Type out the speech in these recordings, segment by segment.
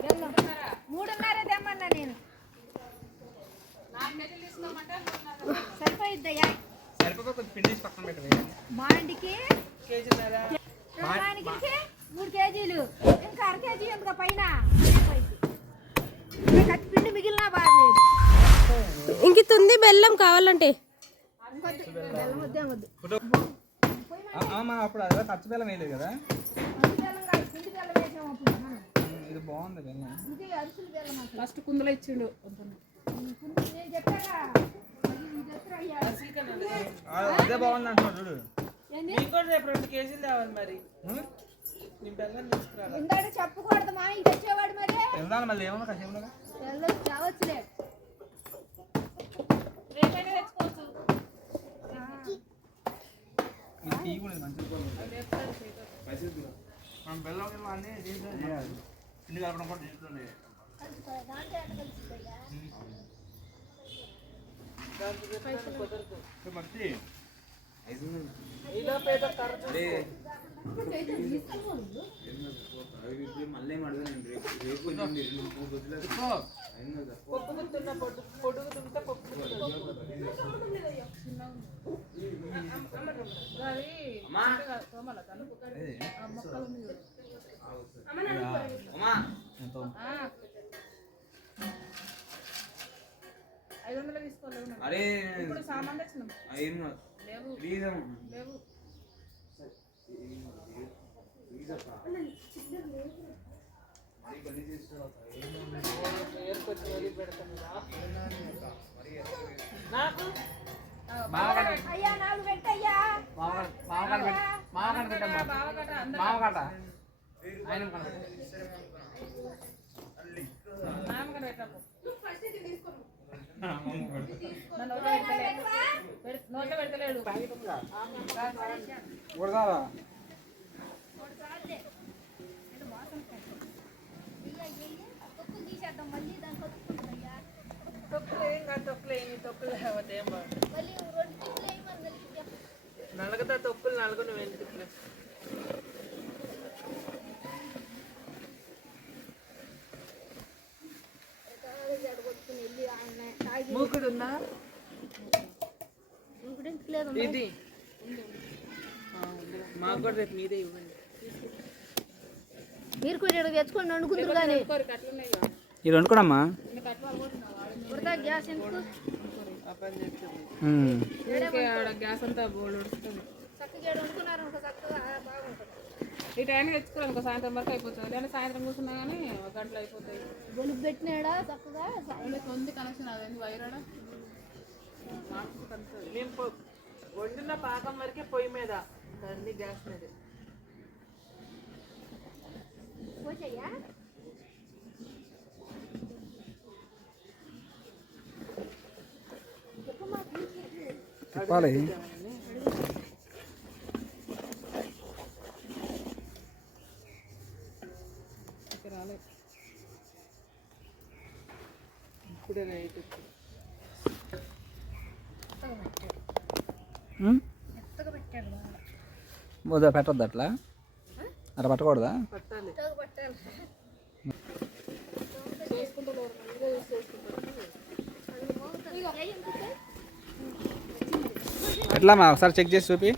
బెల్లం 3.5 తెమ్మన్నా నేను. సరిపోయిద్దయ్యా. మా ఇంటికి 3 కేజీలు ఇంకా 1/2 కేజీ ఎందుకు పైన పిండి మిగిలినా బాగలేదు. ఇంక తుంది బెల్లం కావాలంటే బెల్లం వద్దే వద్దు. అప్పుడు అదే పచ్చి బెల్లం వేయలేదు కదా. పిండి బెల్లం వేసాము అప్పుడు. ఇది బాగుంది బెల్లం. ఇది అరిసెలు బెల్లం. ఫస్ట్ కుందలో ఇచ్చిండు. నేను చెప్పాగా అదే బాగుంది అంటున్నాడు చూడు. రేపు 2 కేజీలు తేవాలి మరి. ఇందాక చెప్పకూడదు మా ఇంటికి వచ్చేవాడు మరి. వెళ్దాను మళ్ళీ ఏమన్నా కష్టంలో రావచ్చులే. రేపైనా తెచ్చుకోవచ్చు. టీ కూడా మంచిగా మనం బెల్లం అన్నీ దీంట్లో చేయాలి. పిండి కలపడం కూడా దీంట్లోనే. అరే ఇప్పుడు సామాన్ తెచ్చినాం. లేవు లేవు. అయ్యా 4 పెట్టయ్యా. నోట్లో పెడతలేడు. నలగతా తొక్కులు నలుగును వెంట్రుకలు. మూకుడు ఉందా? ఇది మాకు కూడా రేపు మీదే ఇవ్వండి. మీరు కూడా తెచ్చుకొని వండుకుంటారు కానీ ఇది వండుకోడమ్మా. గ్యాస్ ఎందుకు గ్యాస్ అంతా బోల్డ్ వస్తుంది. చక్కగా వండుకున్నారు చక్కగా బాగుంటుంది. ఈ టైంకి తెచ్చుకోవాలి. ఇంకో సాయంత్రం వరకు అయిపోతుంది. లేదా సాయంత్రం కూర్చున్నా కానీ 1 గంటలో అయిపోతాయి. బొలుపు పెట్టినాడా చక్కగా ఉంది కనెక్షన్. అదేంటి వైరాడా మేము వండిన పాకం వరకే పొయ్యి మీద, అన్ని గ్యాస్ మీద. పోచయ్యా చెప్పాలి. రాలే ఇప్పుడే రైట్. పెట్టద్దు అట్లా అట్లా పట్టకూడదా? పట్టాలి. ఎట్లా మా ఒకసారి చెక్ చేసి చూపి.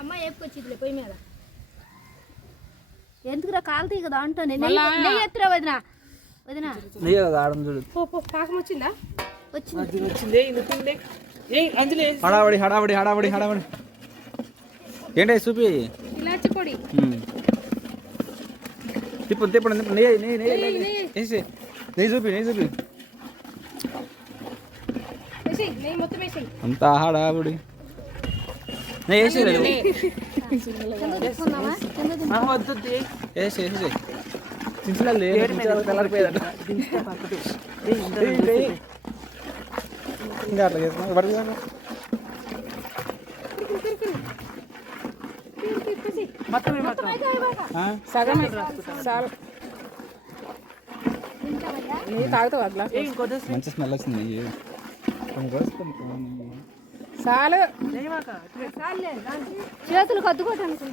అమ్మ ఏపుకొచ్చిందిలే పొయ్యి మీద. ఎందుకురా కాలుతాయి కదా అంటానే. నెయ్యి ఎత్తురా వదినా. వదినా నెయ్యి కదా ఆడడం చూడు. పాకం వచ్చిందా? వచ్చింది వచ్చింది. హడావడి హడావడి హడావడి హడావడి. ఏంటి చూపి. ఇలాచి పొడి తిప్పుడు తిప్పుడు నెయ్యి నెయ్యి నెయ్యి వేసి నెయ్యి చూపి నెయ్యి చూపి. అంతా హడావుడి నెయ్యి వేసి వేసి వేసి చింతలే తెల్లారిపోయేదట. ఇంకా అట్లా చేస్తున్నా పడుతుంది. సగం తాగుతావు అట్లా. మంచి స్మెల్ వచ్చింది. చాలు చేతులు కద్దుకోవటానికి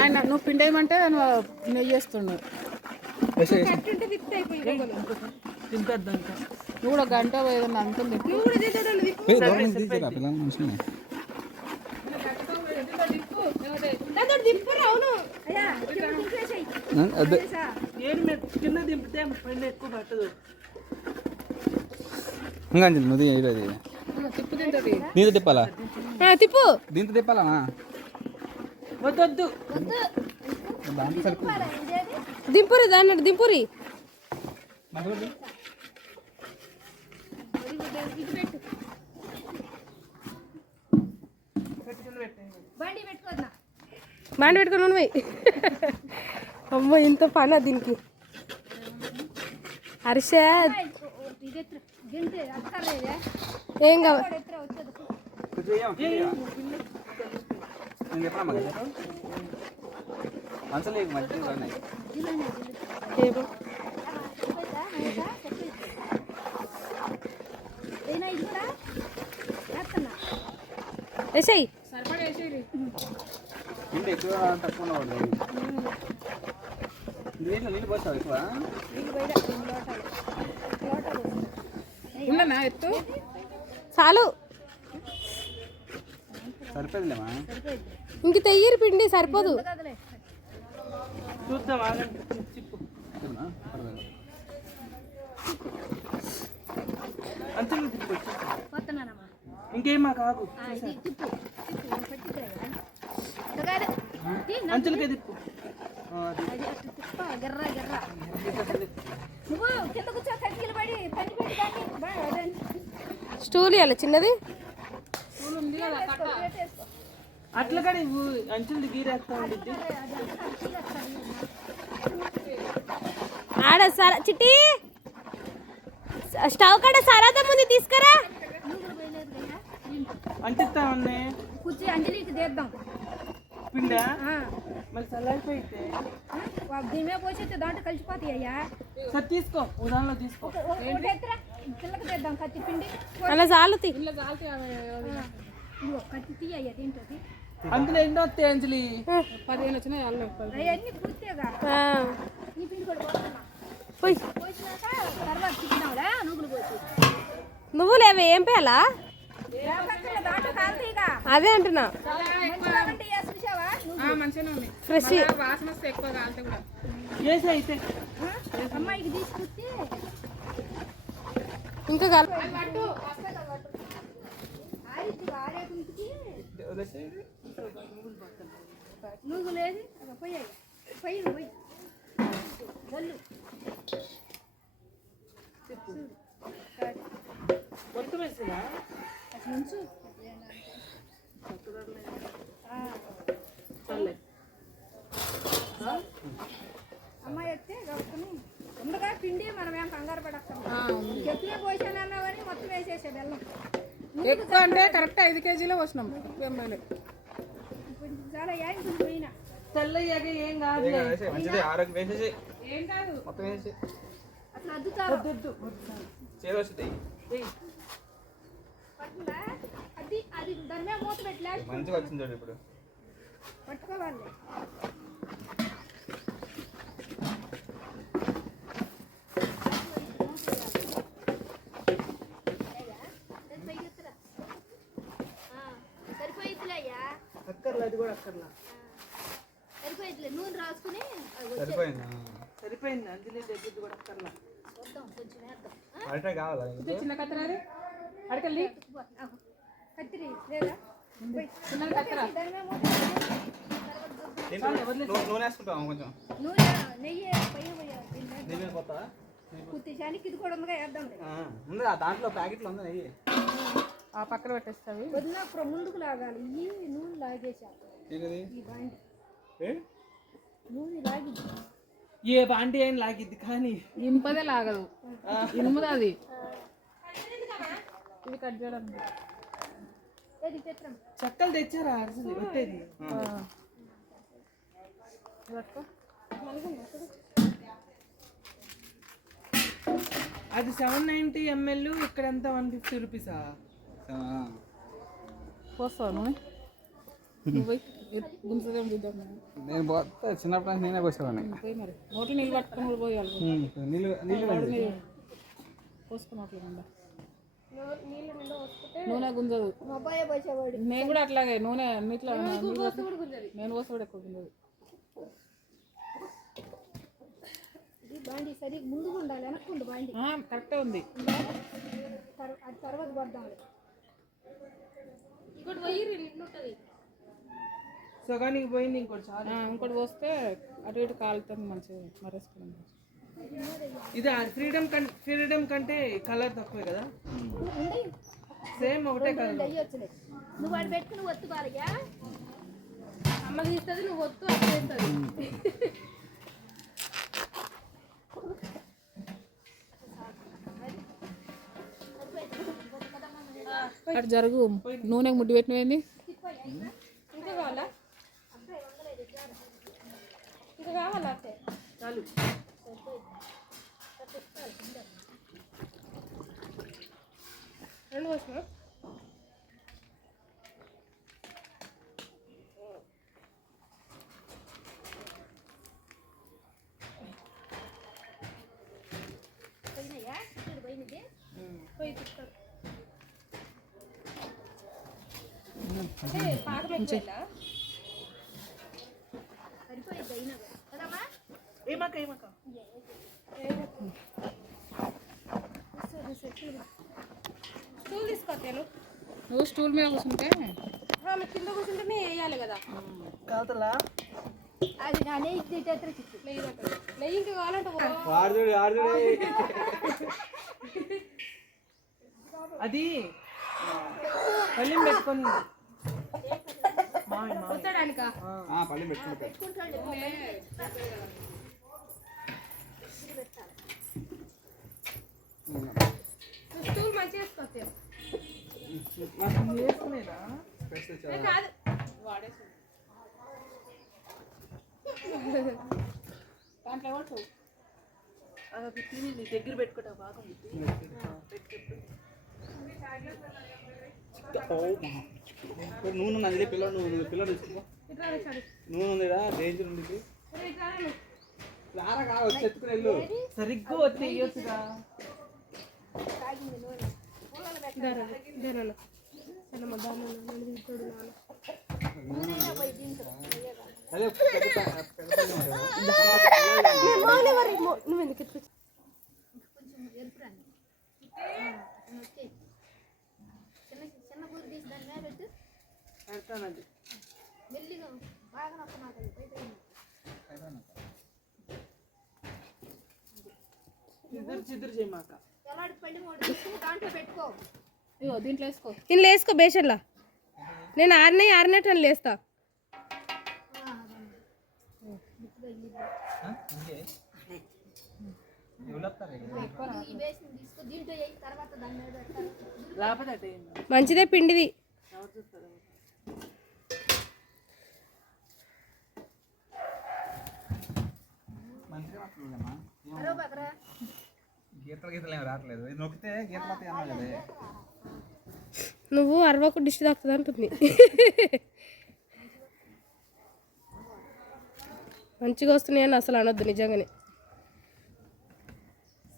ఆయన నువ్వు పిండేయమంటే నెయ్యి వేస్తుండు. నువ్వు కూడా గంట ఏదన్నా అంటుంది. ఇంకా నువ్వు తిప్పు తింటది. దీంతో తిప్పాలా? తిప్పు. దీంతో తిప్పాలా? వద్దు దింపురి దాన్ని దింపురి. బండి పెట్టుకోద్దా బండి పెట్టుకుని పోయి. అమ్మో ఇంత పనా దీనికి. హర్షద్ ఏం కావాలి? వేసాయి సరిపడా వేసేది. ఎక్కువ తక్కువ నీళ్ళు పోస్తావు ఎక్కువ? ఉండనా ఎత్తు చాలు. సరిపోయిందిలేమా? ఇంక తెయ్యరు పిండి సరిపోదు. ఇంకేమా కాదు అంచులకే తిప్పు. స్టూల్ ఇవ్వాలి చిన్నది. అట్లా కాడ అంచులు గీరేస్తా ఉండిద్ది. ఆడ సరా చిట్టి స్టవ్ కాడ సరాదా ముందు తీసుకురా. అంటిస్తా ఉన్నాయి కుర్చీ అంజలికి తీద్దాం పిండా మళ్ళీ చల్లారిపోయితే దీమే పోసేస్తే దాంట్లో కలిసిపోతాయి అయ్యా. సార్ తీసుకో ఉదాహరణలో తీసుకో. పిల్లకి తీద్దాం కత్తి పిండి అలా చాలు. కత్తి తీయ అయ్యా దీంట్లో అందులో ఎన్నో వస్తాయి అంజలి? 15 వచ్చినాయి. అవన్నీ పూర్తిగా ఈ పిండి కూడా పోసినాక తర్వాత తిప్పినావులే నువ్వులు పోసి. నువ్వు లేవే ఏం పేలా? దాంట్లో కాలుతాయిగా అదే అంటున్నా. మంచిగానే ఉంది. ఫ్రెష్ వాసన వస్తే ఎక్కువ కాలితే కూడా వేసి అయితే అమ్మాయికి తీసుకొచ్చి ఇంకా కాదు. నువ్వు లేదు పోయాయి పోయి పోయి జల్లు మొత్తం వేసినా నుంచు అమ్మాయి వస్తే కలుపుకుని ముందుగా పిండి మనం ఏం కంగారు పడక్కం. ఎక్కువ పోసానన్నా కానీ మొత్తం వేసేసే బెల్లం. ఎక్కువ అంటే కరెక్ట్ 5 కేజీలో పోసినాం. కొంచెం చాలా ఇంకొంచెం పోయినా తెల్లయ్యాక ఏం కాదు. ఏం కాదు అట్లా అద్దుతారు పట్టుందా అది అది దాని మీద మూత పెట్టలే మంచిగా వచ్చింది చూడు ఇప్పుడు. పట్టుకోవాలి. సరిపోయిద్దిలే అయ్యా. అక్కర్లా అది కూడా అక్కర్లా. సరిపోయిద్దిలే నూనె రాసుకుని సరిపోయిందా? సరిపోయింది అంజలి దగ్గర కూడా అక్కర్లా. వద్దాం కొంచెం వేద్దాం. అరటే కావాలా? చిన్న కత్తెర అడకెళ్ళి కత్తిరి లేదా చిన్న కత్తెర. దాని మీద మూత నూనె వేసుకుంటాం కొంచెం. నూనె నెయ్యి పొయ్యి దీని కొత్త కుత్తిశానికి ఇది కూడా ఉందిగా వేద్దాం. ఉంది దాంట్లో ప్యాకెట్లు ఉంది నెయ్యి. ఆ పక్కన పెట్టేస్తావి. వదిలినప్పుడు ముందుకు లాగాలి. ఈ నూనె లాగేసాక ఈ బాండి నూనె లాగి ఏ బాండి అయినా లాగిద్ది కానీ ఇంపదే లాగదు. ఇనుముది అది. ఇది కట్ చేయడానికి చక్కలు తెచ్చారా అసలు పెట్టేది? అది 790 ml, ఇక్కడంతా 150 రూపీసా? పోస్తావా నూనె నువ్వు పోయి గుంజదేం చూద్దాం నేను పోతే చిన్నప్పటి నుంచి నేనే పోసేవాడిని. పోయి మరి నోట్లో నీళ్ళు పట్టుకొని కూడా పోయాలి నీళ్ళు నీళ్ళు పోసుకుని నోట్లో నిండా నూనె గుంజదు. నేను కూడా అట్లాగే నూనె అన్నిట్లో నేను పోసి కూడా ఎక్కువ గుంజదు. బాండి సరి ముందుకు ఉండాలి, వెనక్కుండు బాండి. కరెక్టే ఉంది. అది తర్వాత పడదాం. సగానికి పోయింది, ఇంకోటి చాలా. ఇంకోటి పోస్తే అటు ఇటు కాలుతుంది మంచిగా మరేసుకున్నాం. ఇది ఫ్రీడమ్ కంటే కలర్ తక్కువే కదా, సేమ్ ఒకటే కలర్. నువ్వు వాడు పెట్టుకుని ఒత్తు బాలయ్యా, అమ్మ తీస్తుంది, నువ్వు వత్తు వచ్చేస్తుంది. అటు జరుగు. నూనె ముడ్డి పెట్టినవేంది? ఇంకా కావాలా? ఇంకా కావాలా? చాలు. రెండు వచ్చిన పోయినాయా పోయినది పోయి తిప్పుతారు. పాకం ఎక్కువ సరిపోయింది అయినా కదమ్మా. ఏమాక స్టూల్ తీసుకొస్తాను. నువ్వు స్టూల్ మీద కూర్చుంటే ఆమె కింద కూర్చుంటేనే వేయాలి కదా. కాతలా అది నా నెయ్యి తిట్టేద్దరు చిక్కు నెయ్యి ఇంకా కావాలంటే అది పల్లిం పెట్టుకొని కొట్టడానికా? పల్లి పెట్టుకుంటాడు. స్టూల్ మంచిగా వేసుకొస్తాను. వేసుకునేదా కాదు దాంట్లో కొట్టు. అది తిని నీ దగ్గర పెట్టుకుంటా బాగా నూనె ఉన్నది పిల్లలు, నువ్వు పిల్లలు తీసుకో. నూనె ఉందిరా, డేంజర్ ఉంది. రారా కావచ్చు, ఎత్తుకుని వెళ్ళు. సరిగ్గా వచ్చి ఇయ్యొచ్చుగా. అదే నువ్వు ఎందుకు కొంచెం ఎరుపురాని చిన్న చిన్న బూరి తీసి దాని మీద పెట్టు. పెడతానండి. మెల్లిగా బాగా నొక్కమాకండి చిద్దురు చేయమాక. ఎలాంటి పళ్ళి మూడు తీసుకుని దాంట్లో పెట్టుకో. ఇగో దీంట్లో వేసుకో. నేను వేసుకో బేషన్లా. నేను ఆరినట్టు అని లేస్తా. ఈ బేసిన్ తీసుకో, దీంట్లో వేయి, తర్వాత దాని మీద పెడతాను. లేకపోతే అటే మంచిదే పిండిది. ఎవరు చూస్తారు? అరో బకరా గీతలు ఏమి రావట్లేదు. ఇది నొక్కితే గీతలు వస్తాయి అన్నా కదా. నువ్వు అరవకు డిష్ తాకుతుంది అంటుంది. మంచిగా వస్తున్నాయని అసలు అనొద్దు నిజంగానే.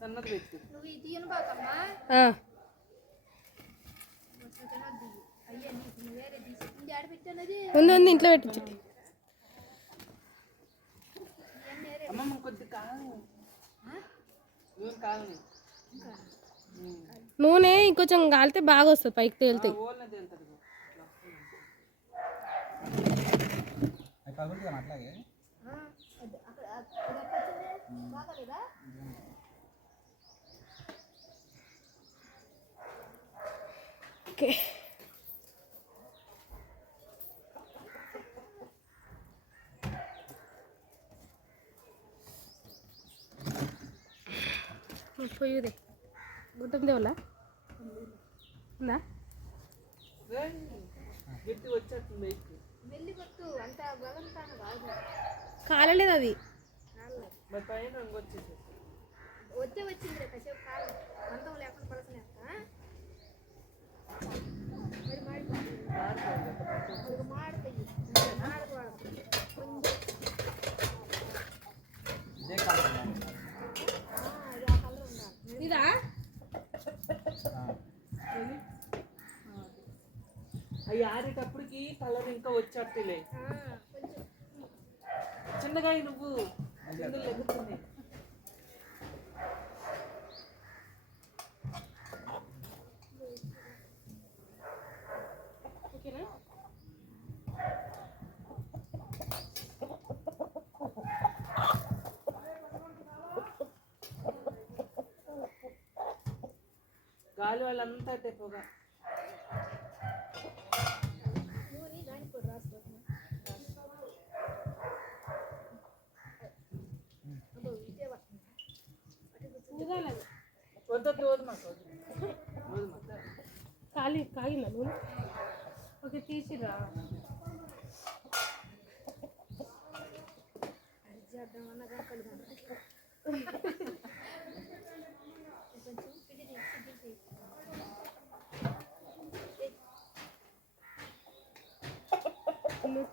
సన్నది పెట్టు. నువ్వు ఈ తీయను బాకమ్మా. తినొద్దు అయ్యా, నీకు వేరే తీసి ఇంటి ఆడ పెట్టానది ఉంది ఇంట్లో పెట్టించు. అమ్మమ్మ కొద్ది కాదు, నూనె కాదు. నూనె ఇంకొంచెం కాలితే బాగా వస్తుంది, పైకి తేలుతాయి. ఓల్నే తేలుతుంది. అట్లాగే బాగలేదా? ఓకే, పోయిదే గుట్టం దేవలా ఉందా? గట్టి వచ్చేస్తుంది. మెల్లి కొట్టు, అంత బలంతాను కాదు. కాలలేదు అది. మరి పైన వచ్చేసి వచ్చే వచ్చింది రేపు కాసేపు కాలం, అంతం లేకుండా పలసనేస్తా. ఇదే కాదు ఇదా అవి ఆడేటప్పటికి కలర్ ఇంకా వచ్చేట్టులే చిన్నగా నువ్వు కిందలు ఎగురుతుంది ఓకేనా గాలి వాళ్ళంతా అట్టే పొగ వద్దు మాకు కాగిందా నూనె ఓకే తీసిరా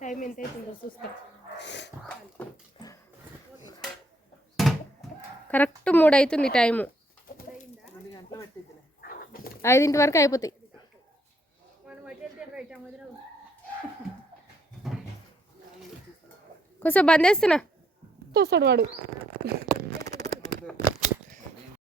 టైం ఎంత అవుతుందో చూస్తా కరెక్ట్ 3 అవుతుంది టైము 2 గంటలు పెట్టిద్దిలే 5 వరకు అయిపోతాయి కొంచెం బంద్ చేస్తున్నా చూస్తాడు వాడు